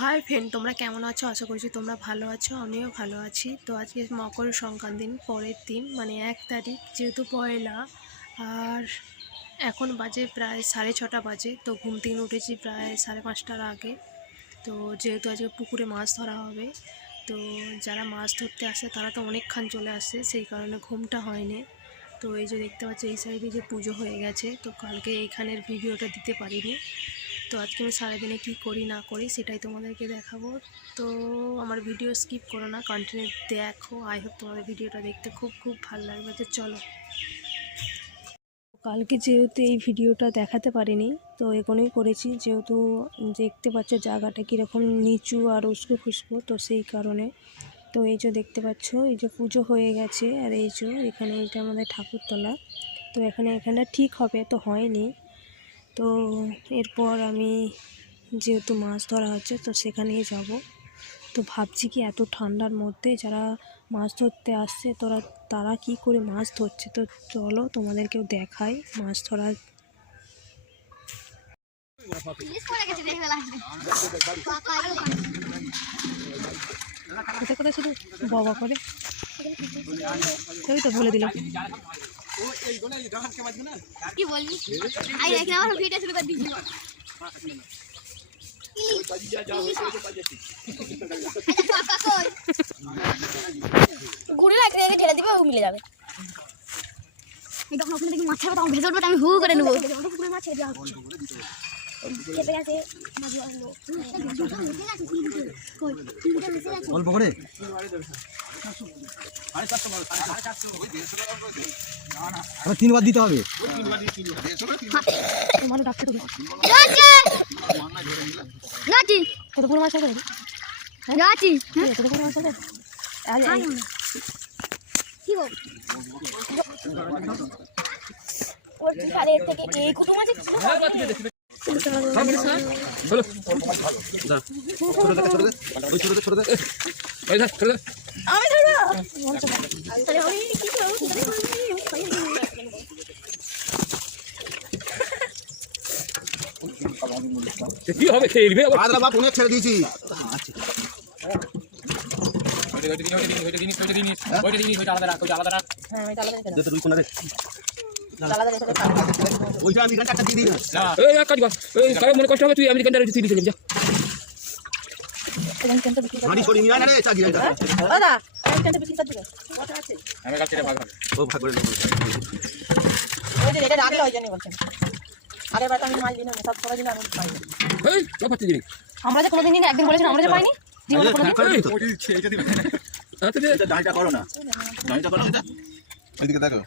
Hi friend, তোমরা কেমন আছো? আশা করছি তোমরা ভালো আছো, আমিও ভালো আছি। তো আজকে মকর সংক্রান্তির পরের দিন, মানে 1 তারিখ, যেহেতু পয়লা। আর এখন বাজে প্রায় 6:30 বাজে। তো ঘুম থেকে উঠেছি প্রায় 5:30টার আগে। তো যেহেতু আজকে পুকুরে মাছ ধরা হবে, তো যারা মাছ ধরতে আসে তারা তো অনেকক্ষণ চলে আসে, সেই কারণে ঘুমটা হয়নি। তো এই যে দেখতে পাচ্ছি এই সাইডে যে পুজো হয়ে গেছে, তো কালকে এইখানের ভিডিওটা দিতে পারিনি। তো আজকে আমি সারাদিনে কী করি না করি সেটাই তোমাদেরকে দেখাবো। তো আমার ভিডিও স্কিপ করো না, কন্টিনিউ দেখো। আই হোপ তোমাদের ভিডিওটা দেখতে খুব খুব ভালো লাগবে। তো চলো, কালকে যেহেতু এই ভিডিওটা দেখাতে পারিনি, তো এখনই করেছি। যেহেতু দেখতে পাচ্ছ জায়গাটা কীরকম নিচু আর উস্কো খুস্কো, তো সেই কারণে। তো এই যে দেখতে পাচ্ছ, এই যে পুজো হয়ে গেছে, আর এই যে এখানে এইটা আমাদের ঠাকুরতলা। তো এখানে ঠিক হবে, তো হয়নি। তো এরপর আমি যেহেতু মাছ ধরা হচ্ছে, তো সেখানেই যাব। তো ভাবছি কি এত ঠান্ডার মধ্যে যারা মাছ ধরতে আসছে তারা কি করে মাছ ধরছে। তো চলো তোমাদেরকেও দেখাই মাছ ধরার। কোথায় কোথায় শুধু বাবা করে, ওই তো বলে দিলাম। কি বলবি? আই দেখি আমার ভিডিও শুরু করে দিয়েছিল। গুড়ি লাগলে একে ঢেলে দিবে, ও মিলে যাবে। এই যখন ওখানে দেখি মাছ ছাড়বে তখন ভেসে উঠবে, আমি হু করে নেবো। পুকুরে মাছ ছেড়ে দেওয়া হচ্ছে। চেপে গেছে, অল্প করে তিনবার দিতে হবে। কতগুলো মাছ হবে? কি হবে খেয়ে নিবে ছেড়ে দিয়েছি। মনে কষ্ট হবে, তুই আমেরিকানটা তুই চলে যা। আমরা যে কোনোদিন একদিন বলেছিলাম, আমরা যে পাইনি জীবনে কোনোদিন। করো না, ওইদিকে দেখো,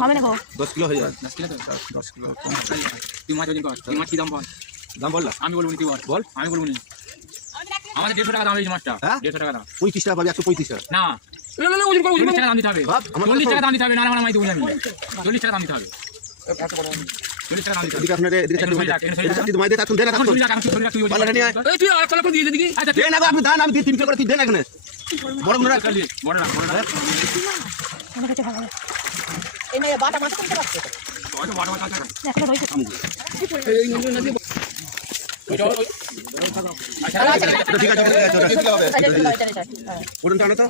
হবে না 10 কিলো হয়ে যাবে। দাম বল, আমি বলবো তুই বল, আমি বলবো নি। আমাদের 150 টাকা দাম এই মাছটা, 150 টাকা দাম। 35 টাকা পাবি, 135 টাকা না, ওজন করে 40 টাকা দাম দিতে হবে। 40 টাকা দাম দিতে হবে, না না মাই দেবো আমি। 40 টাকা দাম দিতে হবে। 40 টাকা দাম দিতে হবে। এদিকে আপনাদের এদিকে চাকরি মাই দে, এখন দেন, এখন পাল্লাটা নিয়ে আয়। এই তুই আর কলা করে দিয়ে দে দেখি। আচ্ছা দেন, আপনি দান, আমি 3 কিলো করে তুই দেন এখানে। বড় বড় রাখ, বড় না এই মেয়ে বাটা মাছ কিনতে পারছে। ওই বড় মাছ আছে। ঠিক আছে, ওটা আনো তো।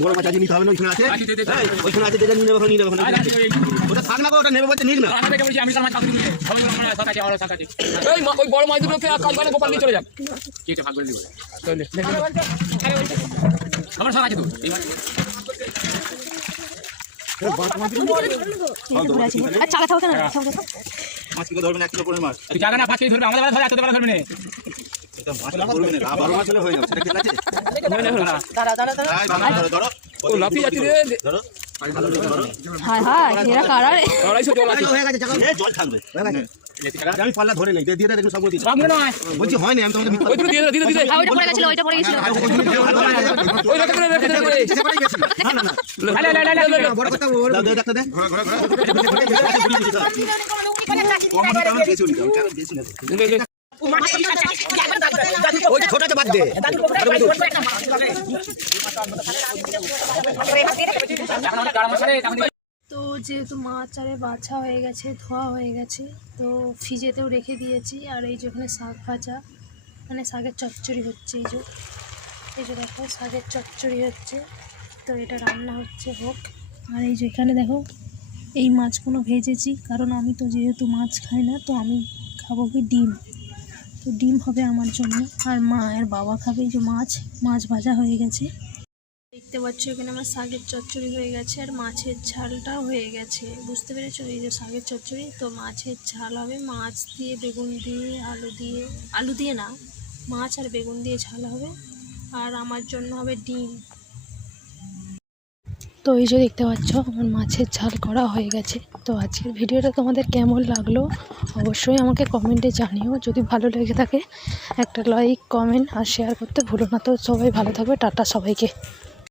বড় মাছ আজ নিতে হবে না, ওইখানে আছে, ওইখানে আছে, যেটা নিয়ে নেবে নিয়ে নেবে। ওটা থাক না, ওটা নেবে বলতে নিক না। আমি তো মাছ কাটতে দিই, সবাই মানে সাকাছে আর সাকাছে। এই ওই বড় মাছগুলোকে কাল বারে গোপাল দিয়ে চলে যাক। কি এটা ভাগ করে দিব। চলে আমার সাকাছে তো এই মাছ। চালা থাকবে না, মাছ কিলো ধরবেন, 1 কিলো করে মাছ। তুই জায়গা না 5 কেজি ধরবে, আমাদের ধরে এত বড় ধরবে না। এটা মাছ ধরবেন না, বড় মাছ হলে হয়ে যাবে। সেটা ঠিক আছে। ধরো, ও লাফি যাচ্ছে রে। ধরো, হায় হায় এরা কারা রে? 250 জল আছে। হয়ে গেছে, জল থাকবে। আমি পাল্লা ধরে নেই, দিয়ে দেখুন সব দিয়ে সামনে নয় বলছি হয়নি, আমি তোমাকে ওই তুই দিয়ে দে ওইটা পড়ে গেছিল, ওইটা পড়ে গেছিল। ওই রেখে দে না না না, বড় কথা বল, দাও ডাক্তার দে। ওই ছোটটা বাদ দে তো যেহেতু মাছ আরে বাছা হয়ে গেছে, ধোয়া হয়ে গেছে, তো ফ্রিজেতেও রেখে দিয়েছি। আর এই যে ওখানে শাক ভাজা, মানে শাকের চচ্চড়ি হচ্ছে, এই যে দেখো শাকের চচ্চড়ি হচ্ছে, তো এটা রান্না হচ্ছে হোক। আর এই যে এখানে দেখো এই মাছগুলো ভেজেছি, কারণ আমি তো যেহেতু মাছ খাই না, তো আমি খাবো কি ডিম, তো ডিম হবে আমার জন্য। আর মা আর বাবা খাবে এই যে মাছ ভাজা হয়ে গেছে। দেখতে পাচ্ছ এখানে আমার শাকের চচ্চড়ি হয়ে গেছে, আর মাছের ঝালটাও হয়ে গেছে, বুঝতে পেরেছো? এই যে শাকের চচ্চড়ি, তো মাছের ঝাল হবে, মাছ দিয়ে বেগুন দিয়ে আলু দিয়ে না, মাছ আর বেগুন দিয়ে ঝাল হবে। আর আমার জন্য হবে ডিম। তো এই যে দেখতে পাচ্ছ আমার মাছের ঝাল করা হয়ে গেছে। তো আজকের ভিডিওটা তোমাদের কেমন লাগলো অবশ্যই আমাকে কমেন্টে জানিও। যদি ভালো লেগে থাকে একটা লাইক, কমেন্ট আর শেয়ার করতে ভুলো না। তো সবাই ভালো থাকবে, টাটা সবাইকে।